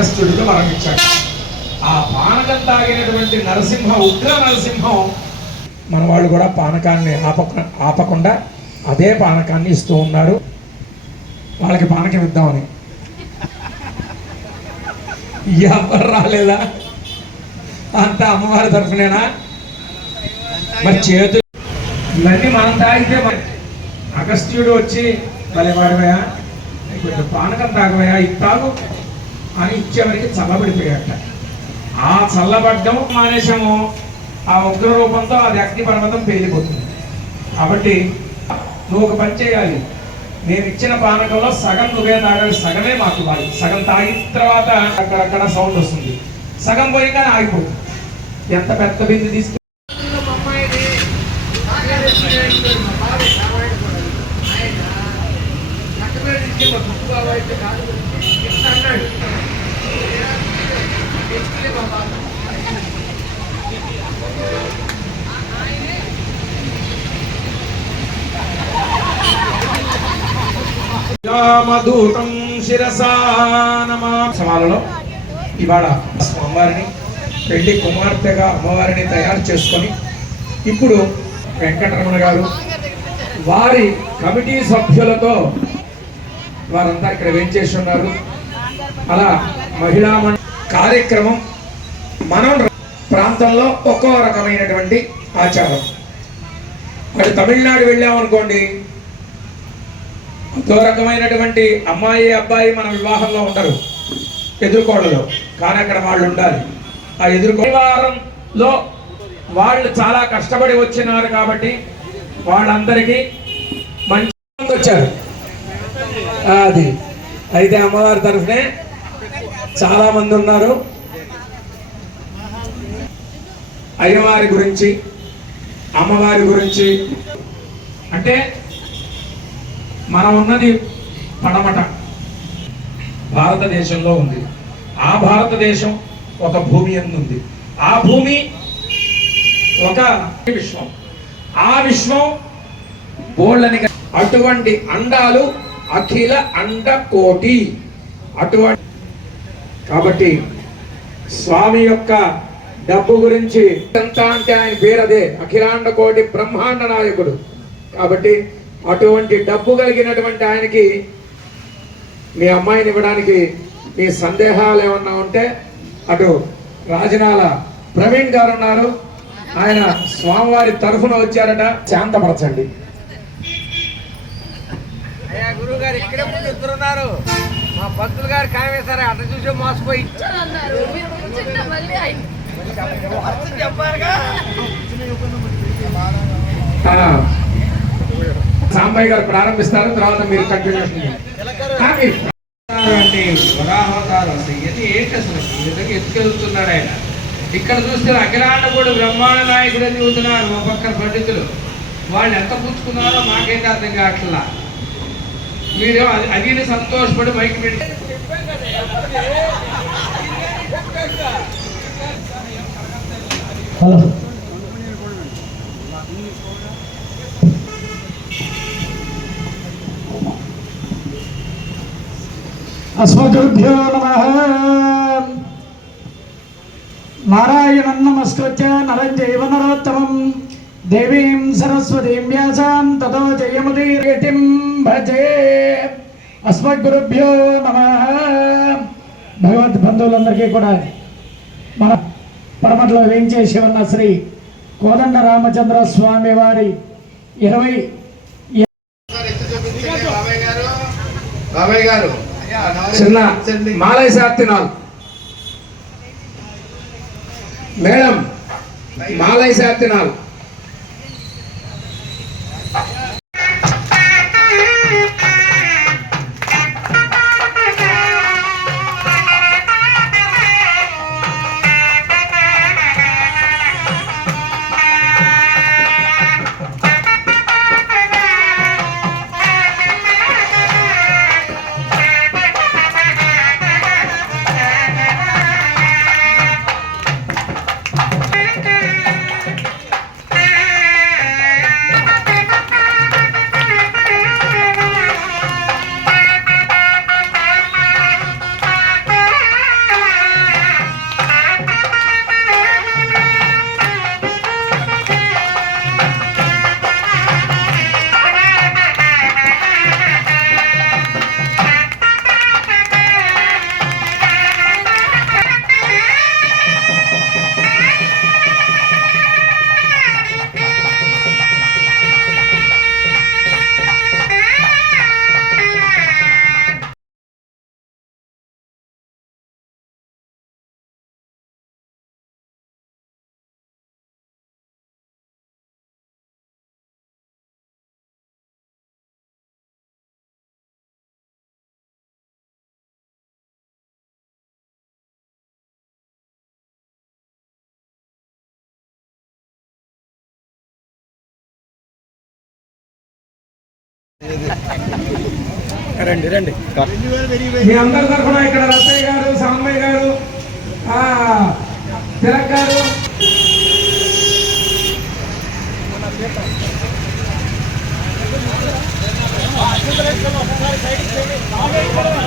అగస్త్యుడికి మరణించాడు ఆ పానకం తాగినటువంటి నరసింహ ఉగ్ర నరసింహం మన వాళ్ళు కూడా పానకాన్ని ఆపక ఆపకుండా అదే పానకాన్ని ఇస్తూ ఉన్నారు. వాళ్ళకి పానకం ఇద్దామని. ఎవరు రాలేదా? అంతా అమ్మవారి తరఫునేనా మరి చేతు ఇవన్నీ మనం తాగితే మరి అగస్త్యుడు వచ్చి భలే వాడివయా కొంచెం పానకం తాగవయా ఇది తాగు. అని ఇచ్చేవరికి చల్లబడిపోయాట ఆ చల్లబడ్డం మానేశాము. ఆ ఉగ్ర రూపంతో అది అగ్ని పర్వతం పేలిపోతుంది. కాబట్టి నువ్వు ఒక పని చేయాలి. నేను ఇచ్చిన పానకంలో సగం నువ్వే తాగాలి సగమే మాకు ఇవ్వాలి. సగం తాగిన తర్వాత అక్కడక్కడ సౌండ్ వస్తుంది. సగం పోయి కానీ ఆగిపోతుంది. ఎంత పెద్ద బిందు తీసుకు మధూతం శిరసా సమాలలో ఇవాళ అమ్మవారిని పెళ్ళి కుమార్తెగా అమ్మవారిని తయారు చేసుకొని ఇప్పుడు వెంకటరమణ గారు వారి కమిటీ సభ్యులతో వారంతా ఇక్కడ వేంచేసి ఉన్నారు. అలా మహిళా మం- కార్యక్రమం మనం ప్రాంతంలో ఒక్కో రకమైనటువంటి ఆచారం. అటు తమిళనాడు వెళ్ళామనుకోండి అదో రకమైనటువంటి అమ్మాయి అబ్బాయి మన వివాహంలో ఉండరు. ఎదుర్కోళ్ళలో కానీ అక్కడ వాళ్ళు ఉండాలి. ఆ ఎదుర్కో వారంలో వాళ్ళు చాలా కష్టపడి వచ్చినారు కాబట్టి వాళ్ళందరికీ మంచి వచ్చారు అది. అయితే అమ్మవారి తరఫునే చాలా మంది ఉన్నారు. అయ్యవారి గురించి అమ్మవారి గురించి. అంటే మనం ఉన్నది పడమట. భారతదేశంలో ఉంది. ఆ భారతదేశం ఒక భూమి ఎందు ఉంది ఆ భూమి ఒక విశ్వం. ఆ విశ్వం బోళ్ళని అటువంటి అండాలు అఖిల అండకోటి అటువంటి కాబట్టి స్వామి యొక్క డబ్బు గురించి ఎంత అంటే ఆయన పేరు అదే అఖిలాండ కోటి బ్రహ్మాండ నాయకుడు. కాబట్టి అటువంటి డబ్బు కలిగినటువంటి ఆయనకి మీ అమ్మాయిని ఇవ్వడానికి మీ సందేహాలు ఏమన్నా ఉంటే అటు రాజనాల ప్రవీణ్ గారు ఉన్నారు. ఆయన స్వామివారి తరఫున వచ్చారట. శాంతపరచండి. అయ్యా గురువు గారు ఇక్కడే ముందు ఇద్దరు ఉన్నారు మా పంతులు గారు కామేశారు అట్ట చూసి మోసపోయి. సాంబయ్య గారు ప్రారంభిస్తారు తర్వాత మీరు కంటిన్యూషన్ అంటే వరాహవతారం అంటే ఇది ఏంటి అసలు నిజంగా ఎత్తుకెళ్తున్నాడు ఆయన. ఇక్కడ చూస్తే అఖిలాండకుడు బ్రహ్మాండ నాయకుడు అని చెబుతున్నారు మా పక్కన పండితులు. వాళ్ళు ఎంత పుచ్చుకున్నారో మాకైతే అర్థం కావట్లా. మీరు అది అది సంతోషపడి మైక్ పెట్టి హలో. అస్మద్భ్యో నమ. నారాయణం నమస్కృత్య నరం జైవ నరోత్తమం. దేవీం సరస్వతీం వ్యాసాం తతో జయముదీర్యతిం భజే అస్మద్గురుభ్యో నమ భగవద్ బంధువులందరికీ కూడా మన పడమట్లో వేయించేసి ఉన్న శ్రీ కోదండ రామచంద్ర స్వామి వారి ఇరవై బాబాయ్ గారు చిన్న మాలయ శార్తినాల్ మేడం మాలయ రండి రండి. మీ అందరి తరఫున ఇక్కడ రత్తయ్య గారు సాంబయ్య గారు తిలక్ గారు. సైడ్